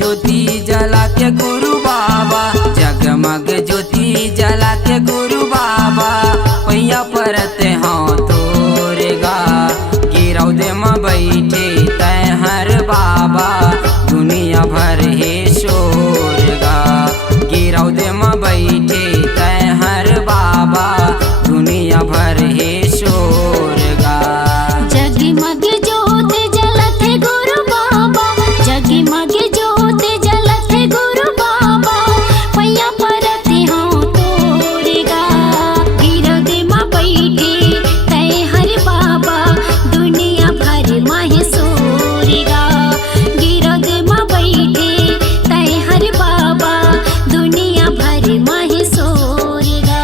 ज्योति जला के गुरु बाबा, जगमग ज्योति जला के गुरु बाबा। पैया परते हाँ तोरेगा, गिरौ दे में बैठे तय हर बाबा। दुनिया भर हे शोरगा, गिरौ दे में बैठे तय हर बाबा। दुनिया भर हे शोरगा। जगमग ज्योत जलत है गुरु बाबा, जगमग ज्योत जलत है गुरु बाबा। पैया परते हाँ तोरेगा, गिरौ दे में बैठे तय हर बाबा। दुनिया भर माहे सोरेगा, गिरौ दे में बैठे तय हर बाबा। दुनिया भर माहे सोरेगा।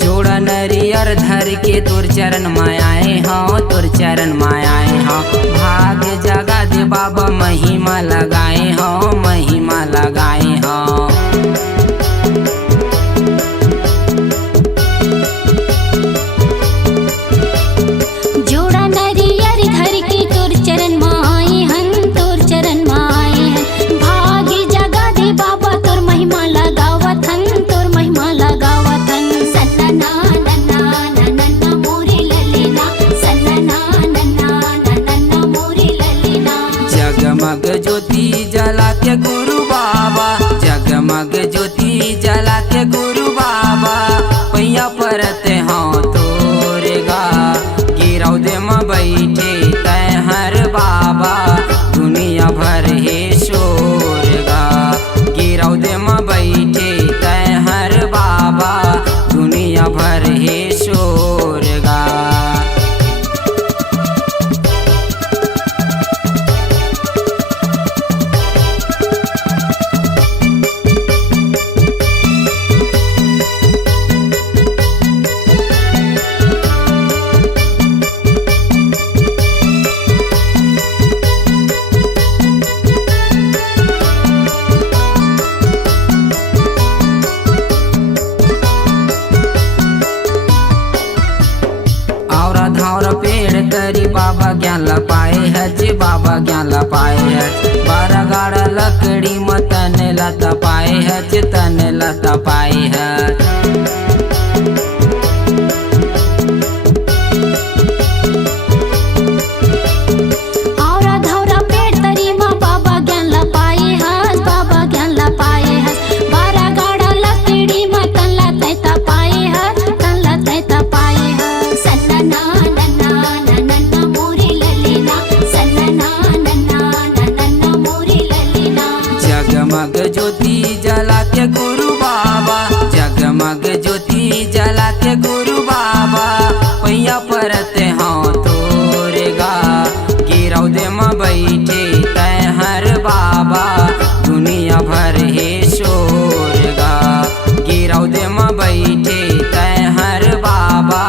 जोड़ा नरियर धर के तोर चरण मायाए हाँ, तोर चरण मायाए हाँ। भाग्य जगा दे बाबा, महिमा लगाए हाँ, महिमा लगाए हाँ। जोड़ा नरियर धर के तोर चरण माए हन, तोर चरण माए हन। भाग्य जगा दे बाबा, तोर महिमा लगावत हन, तोर महिमा लगावत हन। सन्ना नन्ना नन्ना मोरे ललेना, सन्ना नन्ना नन्ना मोरे ललेना। जगमग ज्योति जला के गुरु बाबा, जगमग ज्योति जला के गुरु बाबा। पैया परते हाँ तोरेगा, गिरौ दे में बैठे तय हर बाबा। दुनिया भर हे शोरगा, गिरौ दे में बैठे तय हर बाबा। दुनिया भर हे शोरगा। आवरा धावरा पेड़ तरी बाबा ज्ञान ला पाए है जी, बाबा ज्ञान ला पाए है। बारह गाड़ा लकड़ी में तने लता पाए है जी, तने लता पाए है। औरा धौरा पेड़ तरी माँ बाबा ज्ञान ला पाए हस, बाबा ज्ञान ला पाए हस। बारह गाड़ा लकड़ी माँ तन ला तैता पाए हस, तन ला तैता पाए हस। सन्ना नन्ना नन्ना मोरे ललेना, सन्ना नन्ना नन्ना मोरे ललेना। जगमग ज्योति जला के गुरु बाबा, जगमग ज्योति जला के गुरु बाबा। पैया परते हाँ तोरेगा, गिरौ दे में बैठे तय हर बाबा। दुनिया भर हे शोरगा, गिरौ दे में बैठे तय हर बाबा।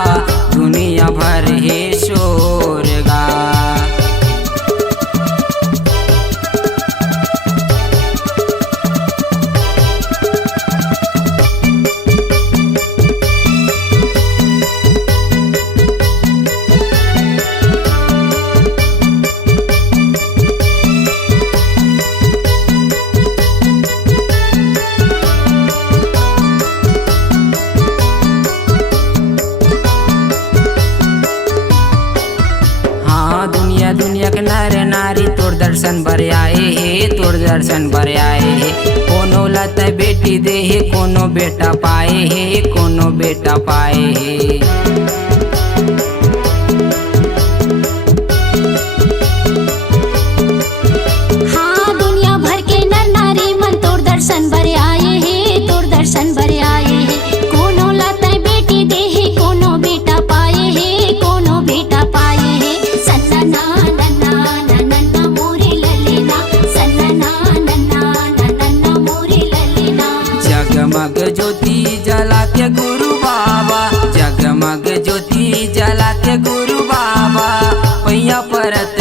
दुनिया भर हे शोरगा। दुनिया के नर नारी तोर दर्शन बर आए हे, तोर दर्शन बर आए हे। कोनो लत बेटी दे हे, कोनो बेटा पाए हे, कोनो बेटा पाए हे। हाँ दुनिया भर के नर नारी मन तोर दर्शन बर आए हे, तोर दर्शन बर आए हे। कोनो लत बेटी दे हे, कोनो बेटा पाए हे, कोनो बेटा पाए हे। सन्ना नन्ना नन्ना मोरे ललेना, सन्ना नन्ना जगमग ज्योति जला के गुरु बाबा, जगमग ज्योति जला के गुरु बाबा पैया परत